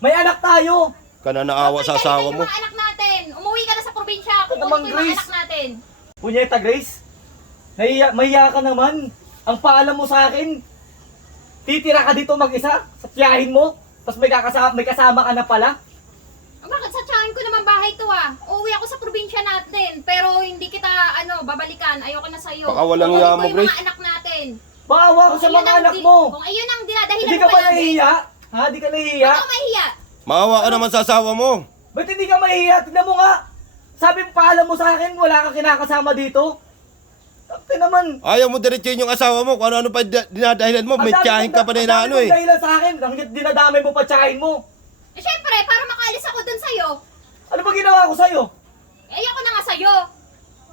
May anak tayo. Ka na naawa sa asawa mo. Mga anak natin. Umuwi ka na sa probinsya. Kukunin Namang ko yung Grace. mga anak natin. Punyeta, Grace. Mahiya ka naman. Ang paalam mo sa akin. Titira ka dito mag-isa sa tiyahin mo. Tapos may kasama ka na pala. Bakit sa tiyahin ko naman bahay to ah? Uuwi ako sa probinsya natin. Pero hindi kita babalikan. Ayoko na sa'yo. Baka walang Kukunin hiya ko mo, yung Grace. mga anak natin. Baawa ko sa Kung ayun mga ang anak mo. Kung ayun ang dinadahilan Hindi mo ka ba palagi. nahihiya? Ha? Di ka nahihiya? Ako mahihiya. Maawa ka naman sa asawa mo. Ba't hindi ka mahihiya? Tignan mo nga. Sabi mo, paalam mo sa akin, wala kang kinakasama dito. Tapos naman. Ayaw mo diretsuhin yung asawa mo kung ano pa dinadahilan mo. May tiyahin ka pa na inaano eh. Ang dahilan sa akin, hanggat dinadamay mo pa tiyahin mo. Eh syempre, para makaalis ako dun sa'yo. Ano ba ginawa ko sa'yo? Eh, ayoko na nga sa'yo.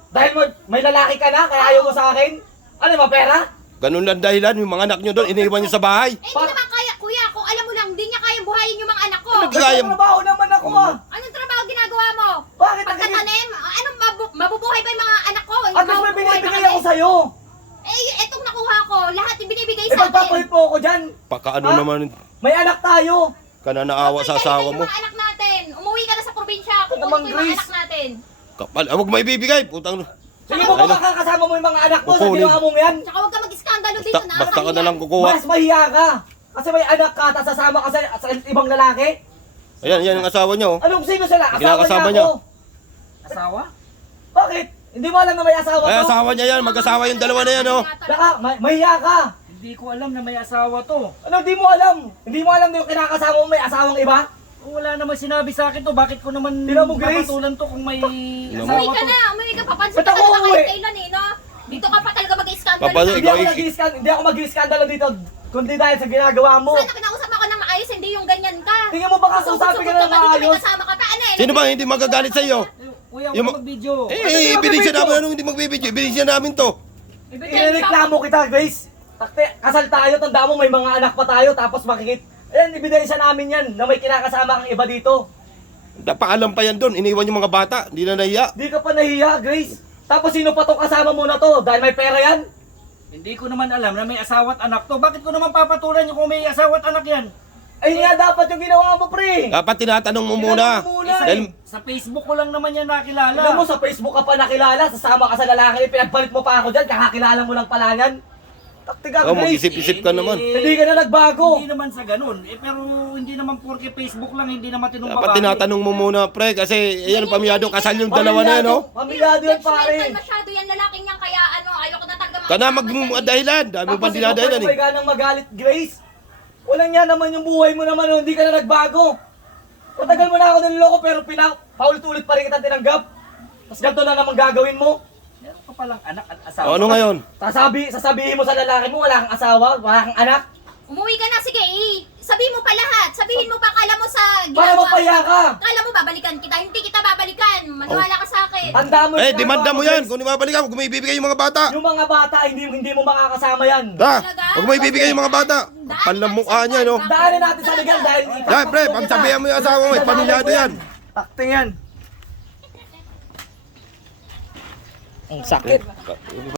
Dahil may lalaki ka na, kaya ayaw mo sa akin? Ano ba, pera? Ganun lang dahilan. Yung mga anak nyo doon, iniwan nyo sa bahay. Eh, hindi naman kaya, kuya. Kung alam mo lang, hindi niya kayang buhayin yung mga anak ko. Ano May kaya? trabaho naman ako ah. Anong trabaho ginagawa mo? Bakit? Pagtatanim? Anong mabubuhay ba yung mga anak ko? At mas may binibigay ako sa'yo. Eh, etong nakuha ko, lahat yung binibigay Eh, sa akin. magpapalit mo ako dyan. Pakaano Ha? naman. May anak tayo. Ka na naawa sa asawa mo. Yung mga anak natin. Umuwi ka na sa probinsya. Kukunin namang ko yung mga Grace. anak natin. Kapal. Huwag mo ibibigay. Putang. Sige mo Ayun. makakasama mo yung mga anak mo sa Kukunin. ginawa mong yan. Tsaka huwag ka mag-iskandalo dito. Basta ka na lang kukuha. Mas mahiya ka. Kasi may anak ka, tapos sasama ka sa ibang lalaki. Ayan, yan ang asawa nyo. Anong sino sila? Asawa Kinakasama niya niya. ako. Asawa? Bakit? Hindi mo alam na may asawa Ay, to? asawa niya yan. Mag-asawa yung dalawa na yan, oh. Mahiya ka. Hindi ko alam na may asawa to. Ano, di mo alam? Hindi mo alam na yung kinakasama mo may asawang iba? Wala naman sinabi sa akin to. Bakit ko naman Tingnan mo, Grace. papatulan to kung may Umuwi asawa ka to? na. Umuwi ka. Papansin Ba't ka ako talaga uuwi? kahit kailan eh, no? Dito ka pa talaga mag-iskandalo. Papalo, Hindi ikaw, ako mag-iskandalo dito, kundi dahil sa ginagawa mo. Sana kinausap ako ng maayos, hindi yung ganyan ka. Tingnan mo baka kausapin ka na ng maayos. Kasama ka pa. Ano eh? Sino ba hindi magagalit sa iyo? Kuya, Yung- huwag mag-video. Eh, ibinisya namin. Anong hindi magbibidyo? Ibinisya namin to. Irereklamo kita, Grace. Takte, kasal tayo, tanda mo may mga anak pa tayo, tapos makikit. Ayan, ebidensya namin yan, na may kinakasama kang iba dito. Napaalam pa yan doon. Iniwan yung mga bata. Hindi na nahiya. Di ka pa nahiya, Grace. Tapos sino pa tong kasama mo na to? Dahil may pera yan? Hindi ko naman alam na may asawa at anak to. Bakit ko naman papatulan yung kung may asawa at anak yan? Ay nga dapat yung ginawa mo, pre. Dapat tinatanong mo muna. Tinatanong mo muna. Dahil Sa Facebook ko lang naman yan nakilala. Alam mo, sa Facebook ka pa nakilala, sasama ka sa lalaki, pinagpalit mo pa ako dyan, kakakilala mo lang pala yan. Taktika, oh, Grace. mag-isip-isip ka naman. Hindi ka na nagbago. Hindi naman sa ganun. Pero hindi naman porke Facebook lang, hindi naman tinong Dapat babae. tinatanong mo muna, pre. Kasi ayan, pamilyado kasal yung dalawa na yan, oh. Pamilyado yan, pare. Judgmental masyado yan lalaking yan, kaya ano, ayoko na talaga Ka na mag-dahilan. Dami mo pa dinadahilan, may eh. ganang magalit, Grace. Walang yan naman yung buhay mo naman, oh. Hindi ka na nagbago. Matagal mo na ako niloloko, pero paulit-ulit pa rin kita tinanggap. Tapos ganito na naman gagawin mo. Meron ka palang anak at asawa. O, ano ngayon? Sasabihin mo sa lalaki mo, wala kang asawa, wala kang anak. Umuwi ka na, sige, sabihin mo pa lahat. Sabihin mo pa, kala mo sa Para ginagawa mapaya mo. ka. Kala mo babalikan kita, hindi kita babalikan. Maniwala ka sa akin. Tanda mo. Eh, yung demanda ginagawa mo yan. Grace. Kung di mabalikan, huwag mo ibibigay yung mga bata. Yung mga bata, hindi mo makakasama yan. Ha? Huwag mo ibibigay yung mga bata. Kapal ng mukha niya, no? Daanin natin sa legal dahil Yan, pre, pagsabihan mo yung asawa mo, eh, pamilyado yan. Takting yan. Ang sakit.